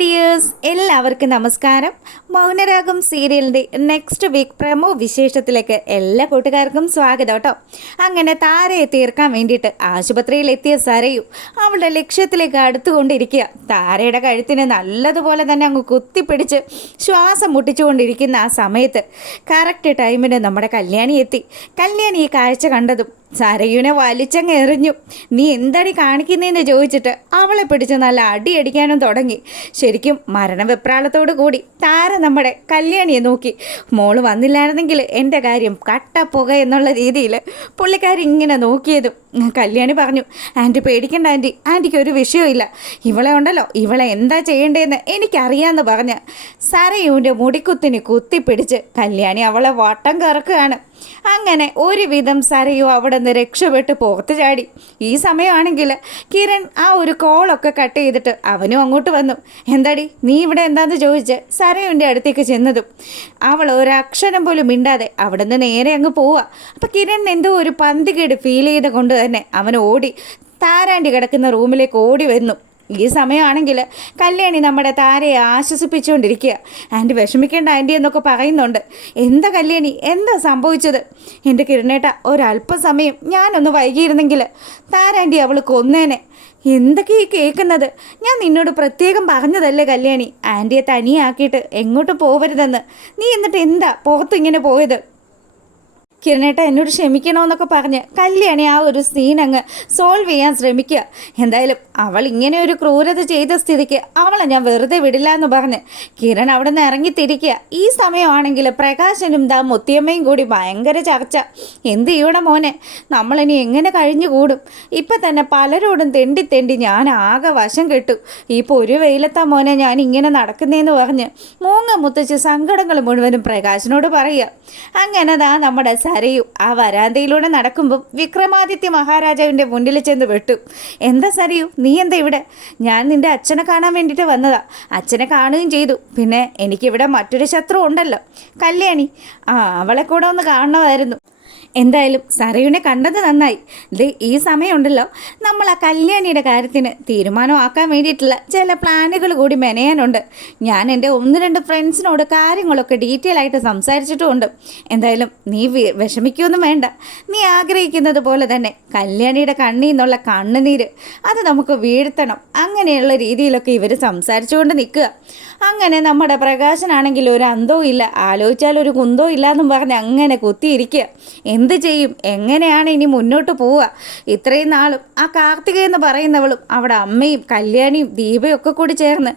Dears എല്ലാവർക്കും നമസ്കാരം. മൗനരാഗം സീരിയലിന്റെ നെക്സ്റ്റ് വീക്ക് പ്രമോ വിശേഷത്തിലേക്ക് എല്ലാ കൂട്ടുകാർക്കും സ്വാഗതം കേട്ടോ. അങ്ങനെ താരയെ തീർക്കാൻ വേണ്ടിയിട്ട് ആശുപത്രിയിൽ എത്തിയ സരയു അവളുടെ ലക്ഷ്യത്തിലേക്ക് അടുത്തുകൊണ്ടിരിക്കുക. താരയുടെ കഴുത്തിന് നല്ലതുപോലെ തന്നെ അങ്ങ് കുത്തിപ്പിടിച്ച് ശ്വാസം മുട്ടിച്ചുകൊണ്ടിരിക്കുന്ന ആ സമയത്ത് കറക്റ്റ് ടൈമിന് നമ്മുടെ കല്യാണി എത്തി. കല്യാണി ഈ കാഴ്ച കണ്ടതും സരയുനെ വലിച്ചങ്ങ് എറിഞ്ഞു. നീ എന്താണ് കാണിക്കുന്നതെന്ന് ചോദിച്ചിട്ട് അവളെ പിടിച്ച് നല്ല അടിയടിക്കാനും തുടങ്ങി. ശരിക്കും മരണവെപ്രാളത്തോടു കൂടി താര നമ്മുടെ കല്യാണിയെ നോക്കി. മോൾ വന്നില്ലായിരുന്നെങ്കിൽ എന്റെ കാര്യം കട്ടപ്പുക എന്നുള്ള രീതിയിൽ പുള്ളിക്കാരി ഇങ്ങനെ നോക്കിയതും കല്യാണി പറഞ്ഞു ആന്റി പേടിക്കണ്ട ആന്റി ആന്റിക്ക് ഒരു വിഷയമില്ല ഇവളെ ഉണ്ടല്ലോ ഇവളെ എന്താ ചെയ്യേണ്ടതെന്ന് എനിക്കറിയാമെന്ന് പറഞ്ഞ് സരയുവിന്റെ മുടിക്കുത്തിന് കുത്തിപ്പിടിച്ച് കല്യാണി അവളെ വട്ടം കറക്കുകയാണ്. അങ്ങനെ ഒരുവിധം സരയു അവിടെ നിന്ന് രക്ഷപ്പെട്ട് പുറത്ത് ചാടി. ഈ സമയമാണെങ്കിൽ കിരൺ ആ ഒരു കോളൊക്കെ കട്ട് ചെയ്തിട്ട് അവനും അങ്ങോട്ട് വന്നു. എന്താടി നീ ഇവിടെ എന്താന്ന് ചോദിച്ച് സരയുടെ അടുത്തേക്ക് ചെന്നതും. അവൾ ഒരക്ഷരം പോലും മിണ്ടാതെ അവിടെ നിന്ന് നേരെ അങ്ങ് പോവുക. അപ്പം കിരൺ എന്തോ ഒരു പന്തികേട് ഫീൽ ചെയ്ത് കൊണ്ട് തന്നെ അവൻ ഓടി താരാണ്ടി കിടക്കുന്ന റൂമിലേക്ക് ഓടി വന്നു. ഈ സമയമാണെങ്കിൽ കല്യാണി നമ്മുടെ താരയെ ആശ്വസിപ്പിച്ചുകൊണ്ടിരിക്കുക. ആന്റി വിഷമിക്കേണ്ട ആന്റി എന്നൊക്കെ പറയുന്നുണ്ട്. എന്താ കല്യാണി? എന്താ സംഭവിച്ചത്? എന്റെ കിരണേട്ട ഒരല്പസമയം ഞാനൊന്ന് വൈകിയിരുന്നെങ്കിൽ. താരാന്റി അവൾ കൊന്നേനെ. എന്തൊക്കെ ഈ കേൾക്കുന്നത്? ഞാൻ നിന്നോട് പ്രത്യേകം പറഞ്ഞതല്ലേ കല്യാണി? ആന്റിയെ തനിയാക്കിയിട്ട് എങ്ങോട്ട് പോവരുതെന്ന്. നീ എന്നിട്ട് എന്താ പുറത്ത് ഇങ്ങനെ പോയത്? കിരണേട്ട എന്നോട് ക്ഷമിക്കണമെന്നൊക്കെ പറഞ്ഞ് കല്യാണി ആ ഒരു സീൻ അങ്ങ് സോൾവ് ചെയ്യാൻ ശ്രമിക്കുക. എന്തായാലും അവൾ ഇങ്ങനെ ഒരു ക്രൂരത ചെയ്ത സ്ഥിതിക്ക് അവളെ ഞാൻ വെറുതെ വിടില്ല എന്ന് പറഞ്ഞ് കിരൺ അവിടെ നിന്ന് ഇറങ്ങിത്തിരിക്കുക ഈ സമയമാണെങ്കിൽ പ്രകാശനും ദാ മുത്തിയമ്മയും കൂടി ഭയങ്കര ചർച്ച. എന്ത് ചെയ്യണം മോനെ? നമ്മളിനി എങ്ങനെ കഴിഞ്ഞു കൂടും? ഇപ്പം തന്നെ പലരോടും തെണ്ടി തെണ്ടി ഞാൻ ആകെ വശം കെട്ടു. ഇപ്പോൾ ഒരു വെയിലത്താ മോനെ ഞാൻ ഇങ്ങനെ നടക്കുന്നതെന്ന് പറഞ്ഞ് മൂങ്ങ മുത്തച്ച് സങ്കടങ്ങൾ മുഴുവനും പ്രകാശനോട് പറയുക. അങ്ങനെ ദാ നമ്മുടെ സരയു ആ വരാന്തയിലൂടെ നടക്കുമ്പോൾ വിക്രമാദിത്യ മഹാരാജാവിന്റെ മുന്നിൽ ചെന്ന് വെട്ടു. എന്താ സരയു? നീ എന്താ ഇവിടെ? ഞാൻ നിന്റെ അച്ഛനെ കാണാൻ വേണ്ടിയിട്ട് വന്നതാ. അച്ഛനെ കാണുകയും ചെയ്തു. പിന്നെ എനിക്കിവിടെ മറ്റൊരു ശത്രു ഉണ്ടല്ലോ. കല്യാണി. ആ അവളെ കൂടെ ഒന്ന് കാണണമായിരുന്നു. എന്തായാലും സരയുനെ കണ്ടത് നന്നായി. ഇത് ഈ സമയമുണ്ടല്ലോ. നമ്മൾ ആ കല്യാണിയുടെ കാര്യത്തിന് തീരുമാനമാക്കാൻ വേണ്ടിയിട്ടുള്ള ചില പ്ലാനുകൾ കൂടി മെനയാനുണ്ട്. ഞാൻ എന്റെ ഒന്ന് രണ്ട് ഫ്രണ്ട്സിനോട് കാര്യങ്ങളൊക്കെ ഡീറ്റെയിൽ ആയിട്ട് സംസാരിച്ചിട്ടുമുണ്ട്. എന്തായാലും നീ വിഷമിക്കൊന്നും വേണ്ട. നീ ആഗ്രഹിക്കുന്നത് പോലെ തന്നെ കല്യാണിയുടെ കണ്ണിൽ നിന്നുള്ള കണ്ണുനീര് അത് നമുക്ക് വീഴ്ത്തണം. അങ്ങനെയുള്ള രീതിയിലൊക്കെ ഇവർ സംസാരിച്ചുകൊണ്ട് നിൽക്കുക. അങ്ങനെ നമ്മുടെ പ്രകാശനാണെങ്കിൽ ഒരു അന്തവും ഇല്ല. ആലോചിച്ചാൽ ഒരു കുന്തവും ഇല്ല എന്നും പറഞ്ഞ് അങ്ങനെ കുത്തിയിരിക്കുക. എന്ത് ചെയ്യും? എങ്ങനെയാണ് ഇനി മുന്നോട്ട് പോവുക? ഇത്രയും നാളും ആ കാർത്തിക എന്ന് പറയുന്നവളും അവിടെ അമ്മയും കല്യാണിയും ദീപയും ഒക്കെ കൂടി ചേർന്ന്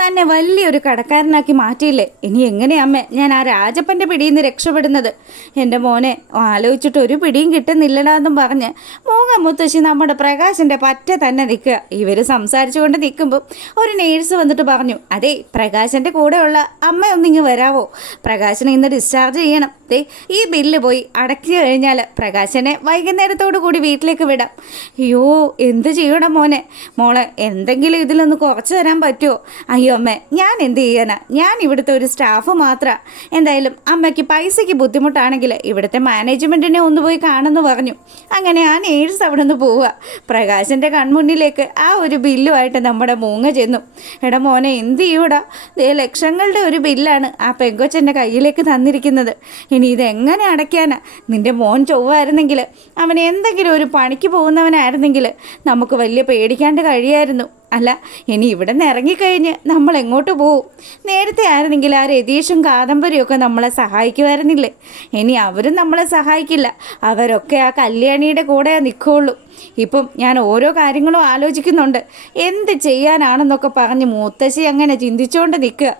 തന്നെ വലിയൊരു കടക്കാരനാക്കി മാറ്റിയില്ലേ? ഇനി എങ്ങനെയാ അമ്മ? ഞാൻ ആ രാജപ്പന്റെ പിടിയിൽ നിന്ന് രക്ഷപ്പെടുന്നത്. എന്റെ മോനെ ആലോചിച്ചിട്ട് ഒരു പിടിയും കിട്ടുന്നില്ലടാ എന്നും പറഞ്ഞ് മൂങ്ങ മുത്തശ്ശി നമ്മുടെ പ്രകാശിന്റെ പറ്റ തന്നെ നിൽക്കുക. ഇവർ സംസാരിച്ചുകൊണ്ട് നിൽക്കുമ്പോൾ ഒരു നേഴ്സ് വന്നിട്ട് പറഞ്ഞു അതെ പ്രകാശന്റെ കൂടെയുള്ള അമ്മ ഒന്നിങ്ങ് വരാവോ? പ്രകാശിനെ ഇന്ന് ഡിസ്ചാർജ് ചെയ്യണം. ദേ ഈ ബില്ല് പോയി അടക്കി കഴിഞ്ഞാൽ പ്രകാശനെ വൈകുന്നേരത്തോടു കൂടി വീട്ടിലേക്ക് വിടാം. അയ്യോ എന്ത് ചെയ്യണം മോനെ? മോളെ എന്തെങ്കിലും ഇതിലൊന്ന് കുറച്ച് തരാൻ പറ്റുമോ അയ്യോ അമ്മേ ഞാൻ എന്ത് ചെയ്യാനാ? ഞാൻ ഇവിടുത്തെ ഒരു സ്റ്റാഫ് മാത്രമാണ് എന്തായാലും അമ്മയ്ക്ക് പൈസയ്ക്ക് ബുദ്ധിമുട്ടാണെങ്കിൽ ഇവിടുത്തെ മാനേജ്മെന്റിനെ ഒന്ന് പോയി കാണുമെന്ന് പറഞ്ഞു. അങ്ങനെ ആ നേഴ്സ് അവിടെ നിന്ന് പോവുക. പ്രകാശന്റെ കൺമുന്നിലേക്ക് ആ ഒരു ബില്ലുമായിട്ട് നമ്മുടെ മൂങ്ങ ചെന്നു. എടാ മോനെ എന്ത് ചെയ്യൂടാ? ദേ ലക്ഷങ്ങളുടെ ഒരു ബില്ലാണ് ആ പെങ്കൊച്ചന്റെ കയ്യിലേക്ക് തന്നിരിക്കുന്നത്. ഇനി ഇതെങ്ങനെ അടയ്ക്കാനാ? നിന്റെ മോൻ ചൊവ്വായിരുന്നെങ്കിൽ അവൻ എന്തെങ്കിലും ഒരു പണിക്ക് പോകുന്നവനായിരുന്നെങ്കിൽ നമുക്ക് വലിയ പേടിക്കാണ്ട് കഴിയായിരുന്നു. അല്ല ഇനി ഇവിടെ നിന്ന് ഇറങ്ങിക്കഴിഞ്ഞ് നമ്മൾ എങ്ങോട്ട് പോവും? നേരത്തെ ആയിരുന്നെങ്കിൽ ആ രതീഷും കാദംബരിയൊക്കെ നമ്മളെ സഹായിക്കുമായിരുന്നില്ലേ? ഇനി അവരും നമ്മളെ സഹായിക്കില്ല. അവരൊക്കെ ആ കല്യാണിയുടെ കൂടെ നിൽക്കുകയുള്ളൂ ഇപ്പം ഞാൻ ഓരോ കാര്യങ്ങളും ആലോചിക്കുന്നുണ്ട്. എന്ത് ചെയ്യാനാണെന്നൊക്കെ പറഞ്ഞ് മൂത്തശ്ശി അങ്ങനെ ചിന്തിച്ചുകൊണ്ട് നിൽക്കുക.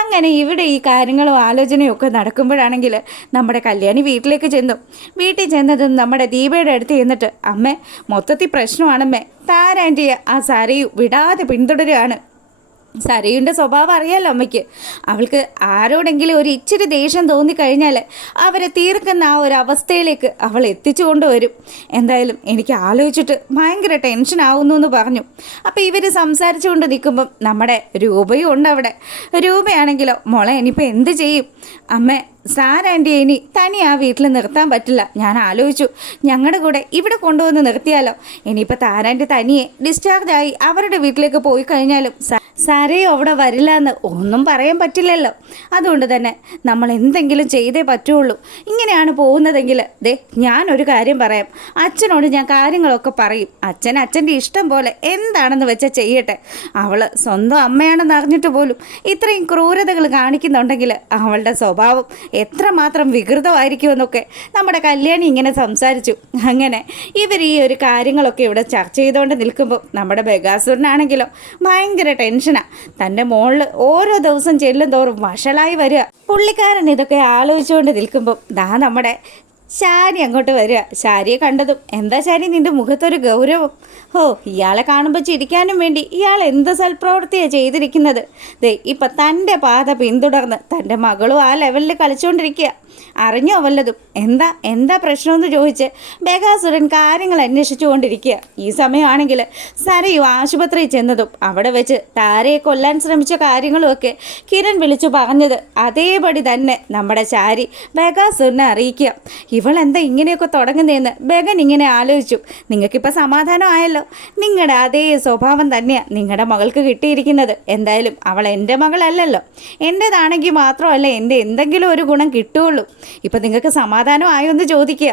അങ്ങനെ ഇവിടെ ഈ കാര്യങ്ങളും ആലോചനയും ഒക്കെ നടക്കുമ്പോഴാണെങ്കിൽ നമ്മുടെ കല്യാണി വീട്ടിലേക്ക് ചെന്നു. വീട്ടിൽ ചെന്നതും നമ്മുടെ ദീപയുടെ അടുത്ത് ചെന്നിട്ട് അമ്മേ മൊത്തത്തിൽ പ്രശ്നമാണമ്മേ. താരാന്റെ ആ സാരി വിടാതെ പിന്തുടരുകയാണ്. സരയുടെ സ്വഭാവം അറിയാലോ അമ്മയ്ക്ക്. അവൾക്ക് ആരോടെങ്കിലും ഒരു ഇച്ചിരി ദേഷ്യം തോന്നിക്കഴിഞ്ഞാൽ അവരെ തീർക്കുന്ന ആ ഒരു അവസ്ഥയിലേക്ക് അവൾ എത്തിച്ചു കൊണ്ടുവരും. എന്തായാലും എനിക്ക് ആലോചിച്ചിട്ട് ഭയങ്കര ടെൻഷൻ ആവുന്നു എന്ന് പറഞ്ഞു. അപ്പോൾ ഇവർ സംസാരിച്ചു കൊണ്ട് നിൽക്കുമ്പം നമ്മുടെ രൂപയും ഉണ്ട് അവിടെ. രൂപയാണെങ്കിലോ മോളെ ഇനിയിപ്പോൾ എന്ത് ചെയ്യും? അമ്മ സാർ ആന്റി ഇനി തനി ആ വീട്ടിൽ നിർത്താൻ പറ്റില്ല. ഞാൻ ആലോചിച്ചു. ഞങ്ങളുടെ കൂടെ ഇവിടെ കൊണ്ടുവന്ന് നിർത്തിയാലോ? ഇനിയിപ്പോൾ താരാന്റെ തനിയെ ഡിസ്ചാർജ് ആയി അവരുടെ വീട്ടിലേക്ക് പോയി കഴിഞ്ഞാലും സാരയോ അവിടെ വരില്ല എന്ന് ഒന്നും പറയാൻ പറ്റില്ലല്ലോ. അതുകൊണ്ട് തന്നെ നമ്മൾ എന്തെങ്കിലും ചെയ്തേ പറ്റുള്ളൂ. ഇങ്ങനെയാണ് പോകുന്നതെങ്കിൽ ദേ ഞാനൊരു കാര്യം പറയാം. അച്ഛനോട് ഞാൻ കാര്യങ്ങളൊക്കെ പറയും. അച്ഛൻ അച്ഛന്റെ ഇഷ്ടം പോലെ എന്താണെന്ന് വെച്ചാൽ ചെയ്യട്ടെ. അവൾ സ്വന്തം അമ്മയാണെന്ന് അറിഞ്ഞിട്ട് പോലും ഇത്രയും ക്രൂരതകൾ കാണിക്കുന്നുണ്ടെങ്കിൽ അവളുടെ സ്വഭാവം എത്രമാത്രം വികൃതമായിരിക്കുമെന്നൊക്കെ നമ്മുടെ കല്യാണി ഇങ്ങനെ സംസാരിച്ചു. അങ്ങനെ ഇവർ ഈ ഒരു കാര്യങ്ങളൊക്കെ ഇവിടെ ചർച്ച ചെയ്തുകൊണ്ട് നിൽക്കുമ്പോൾ നമ്മുടെ ബഗാസുരനാണെങ്കിലോ ഭയങ്കര ടെൻഷനാണ് തന്റെ മോളിൽ ഓരോ ദിവസം ചെല്ലും തോറും വഷളായി വരിക. പുള്ളിക്കാരൻ ഇതൊക്കെ ആലോചിച്ചുകൊണ്ട് നിൽക്കുമ്പോൾ ദാ നമ്മുടെ ശാരി അങ്ങോട്ട് വരിക. ശാരിയെ കണ്ടതും എന്താ ശാരി നിന്റെ മുഖത്തൊരു ഗൗരവം? ഓ ഇയാളെ കാണുമ്പോൾ ചിരിക്കാനും വേണ്ടി ഇയാൾ എന്ത് സൽപ്രവൃത്തിയാണ് ചെയ്തിരിക്കുന്നത്? ദേ ഇപ്പം തന്റെ പാത പിന്തുടർന്ന് തന്റെ മകളും ആ ലെവലിൽ കളിച്ചുകൊണ്ടിരിക്കുക അറിഞ്ഞോ വല്ലതും? എന്താ എന്താ പ്രശ്നമെന്ന് ചോദിച്ച് ബേഗാസുരൻ കാര്യങ്ങൾ അന്വേഷിച്ചു കൊണ്ടിരിക്കുക ഈ സമയമാണെങ്കിൽ സരയു ആശുപത്രിയിൽ ചെന്നതും അവിടെ വെച്ച് താരയെ കൊല്ലാൻ ശ്രമിച്ച കാര്യങ്ങളുമൊക്കെ കിരൺ വിളിച്ചു പറഞ്ഞത് അതേപടി തന്നെ നമ്മുടെ ശാരി ബേഗാസുരനെ അറിയിക്കുക ഇവൾ എന്താ ഇങ്ങനെയൊക്കെ തുടങ്ങുന്നതെന്ന് ബഗൻ ഇങ്ങനെ ആലോചിച്ചു. നിങ്ങൾക്കിപ്പോൾ സമാധാനമായല്ലോ. നിങ്ങളുടെ അതേ സ്വഭാവം തന്നെയാണ് നിങ്ങളുടെ മകൾക്ക് കിട്ടിയിരിക്കുന്നത്. എന്തായാലും അവൾ എന്റെ മകളല്ലല്ലോ. എന്റേതാണെങ്കിൽ മാത്രമല്ല എന്റെ എന്തെങ്കിലും ഒരു ഗുണം കിട്ടുകയുള്ളൂ. ഇപ്പം നിങ്ങൾക്ക് സമാധാനമായോ എന്ന് ചോദിക്കുക.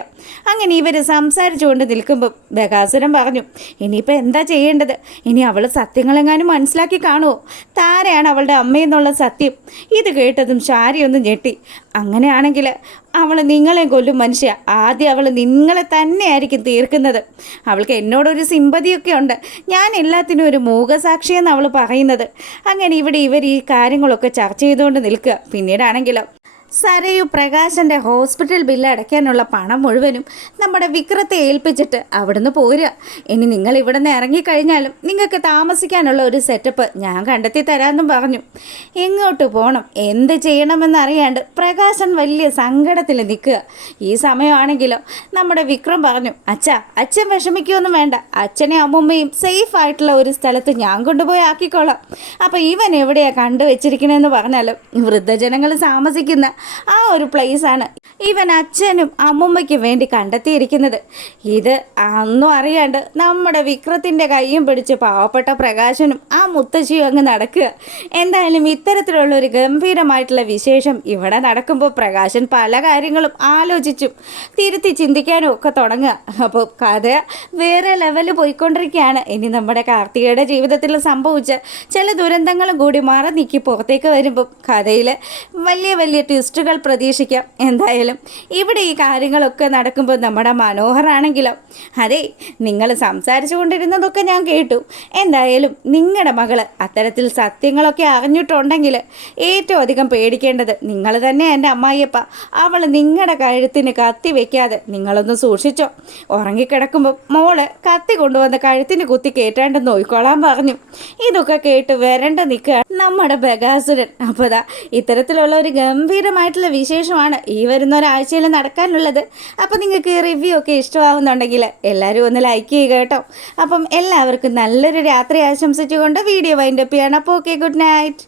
അങ്ങനെ ഇവർ സംസാരിച്ചുകൊണ്ട് നിൽക്കുമ്പോൾ ബഗാസുരം പറഞ്ഞു ഇനിയിപ്പോൾ എന്താ ചെയ്യേണ്ടത്? ഇനി അവൾ സത്യങ്ങളെങ്ങാനും മനസ്സിലാക്കി കാണുമോ താരയാണ് അവളുടെ അമ്മയെന്നുള്ള സത്യം. ഇത് കേട്ടതും ശാരി ഒന്ന് ഞെട്ടി. അങ്ങനെയാണെങ്കിൽ അവൾ നിങ്ങളെ കൊല്ലും മനുഷ്യ. ആദ്യം അവൾ നിങ്ങളെ തന്നെയായിരിക്കും തീർക്കുന്നത്. അവൾക്ക് എന്നോടൊരു സിമ്പതിയൊക്കെ ഉണ്ട്. ഞാൻ എല്ലാത്തിനും ഒരു മൂകസാക്ഷിയെന്ന് അവൾ പറയുന്നത്. അങ്ങനെ ഇവിടെ ഇവർ ഈ കാര്യങ്ങളൊക്കെ ചർച്ച ചെയ്തുകൊണ്ട് നിൽക്കുക. പിന്നീടാണെങ്കിലോ സരയു പ്രകാശന്റെ ഹോസ്പിറ്റൽ ബില്ല് അടയ്ക്കാനുള്ള പണം മുഴുവനും നമ്മുടെ വിക്രത്തെ ഏൽപ്പിച്ചിട്ട് അവിടുന്ന് പോരുക. ഇനി നിങ്ങൾ ഇവിടെ നിന്ന് ഇറങ്ങിക്കഴിഞ്ഞാലും നിങ്ങൾക്ക് താമസിക്കാനുള്ള ഒരു സെറ്റപ്പ് ഞാൻ കണ്ടെത്തി തരാമെന്നും പറഞ്ഞു. എങ്ങോട്ട് പോകണം എന്ത് ചെയ്യണമെന്നറിയാണ്ട് പ്രകാശൻ വലിയ സങ്കടത്തിൽ നിൽക്കുക. ഈ സമയമാണെങ്കിലോ? നമ്മുടെ വിക്രം പറഞ്ഞു അച്ഛാ അച്ഛൻ വിഷമിക്കുകയൊന്നും വേണ്ട. അച്ഛനെ അമ്മുമ്മയും സേഫ് ആയിട്ടുള്ള ഒരു സ്ഥലത്ത് ഞാൻ കൊണ്ടുപോയി ആക്കിക്കോളാം. അപ്പോൾ ഇവൻ എവിടെയാണ് കണ്ടുവച്ചിരിക്കണമെന്ന് പറഞ്ഞാലും വൃദ്ധജനങ്ങൾ താമസിക്കുന്ന ആ ഒരു പ്ലേസാണ് ഇവൻ അച്ഛനും അമ്മുമ്മയ്ക്കും വേണ്ടി കണ്ടെത്തിയിരിക്കുന്നത്. ഇത് അന്നും അറിയാണ്ട് നമ്മുടെ വിക്രത്തിന്റെ കൈയും പിടിച്ച് പാവപ്പെട്ട പ്രകാശനും ആ മുത്തശ്ശിയും അങ്ങ് നടക്കുക. എന്തായാലും ഇത്തരത്തിലുള്ള ഒരു ഗംഭീരമായിട്ടുള്ള വിശേഷം ഇവിടെ നടക്കുമ്പോൾ പ്രകാശൻ പല കാര്യങ്ങളും ആലോചിച്ചും തിരുത്തി ചിന്തിക്കാനും ഒക്കെ തുടങ്ങുക. അപ്പോൾ കഥ വേറെ ലെവലിൽ പോയിക്കൊണ്ടിരിക്കുകയാണ്. ഇനി നമ്മുടെ കാർത്തികയുടെ ജീവിതത്തിൽ സംഭവിച്ച ചില ദുരന്തങ്ങളും കൂടി മാറി നീക്കി പുറത്തേക്ക് വരുമ്പോൾ കഥയിൽ വലിയ വലിയ ട്വിസ്റ്റുകൾ പ്രതീക്ഷിക്കാം. എന്തായാലും ഇവിടെ ഈ കാര്യങ്ങളൊക്കെ നടക്കുമ്പോൾ നമ്മുടെ മനോഹറാണെങ്കിലോ അതെ നിങ്ങൾ സംസാരിച്ചു കൊണ്ടിരുന്നതൊക്കെ ഞാൻ കേട്ടു. എന്തായാലും നിങ്ങളുടെ മകൾ അത്തരത്തിൽ സത്യങ്ങളൊക്കെ അറിഞ്ഞിട്ടുണ്ടെങ്കിൽ ഏറ്റവും അധികം പേടിക്കേണ്ടത് നിങ്ങൾ തന്നെ എന്റെ അമ്മായിയപ്പ. അവൾ നിങ്ങളുടെ കഴുത്തിന് കത്തി വെക്കാതെ നിങ്ങളൊന്ന് സൂക്ഷിച്ചോ. ഉറങ്ങിക്കിടക്കുമ്പോൾ മോൾ കത്തി കൊണ്ടുവന്ന് കഴുത്തിന് കുത്തി കയറ്റാണ്ട് നോയിക്കോളാൻ പറഞ്ഞു. ഇതൊക്കെ കേട്ട് വരണ്ട നിൽക്കുക നമ്മുടെ ബഗാസുരൻ. അപ്പോൾ ഇത്തരത്തിലുള്ള ഒരു ഗംഭീരമായിട്ടുള്ള വിശേഷമാണ് ഈ വരുന്ന ഒരാഴ്ചയിൽ നടക്കാനുള്ളത്. അപ്പോൾ നിങ്ങൾക്ക് റിവ്യൂ ഒക്കെ ഇഷ്ടമാവുന്നുണ്ടെങ്കിൽ എല്ലാവരും ഒന്ന് ലൈക്ക് ചെയ്യുക കേട്ടോ. അപ്പം എല്ലാവർക്കും നല്ലൊരു രാത്രി ആശംസിച്ചുകൊണ്ട് വീഡിയോ വൈൻഡപ്പ് ചെയ്യണം. അപ്പോൾ ഓക്കെ ഗുഡ് നൈറ്റ്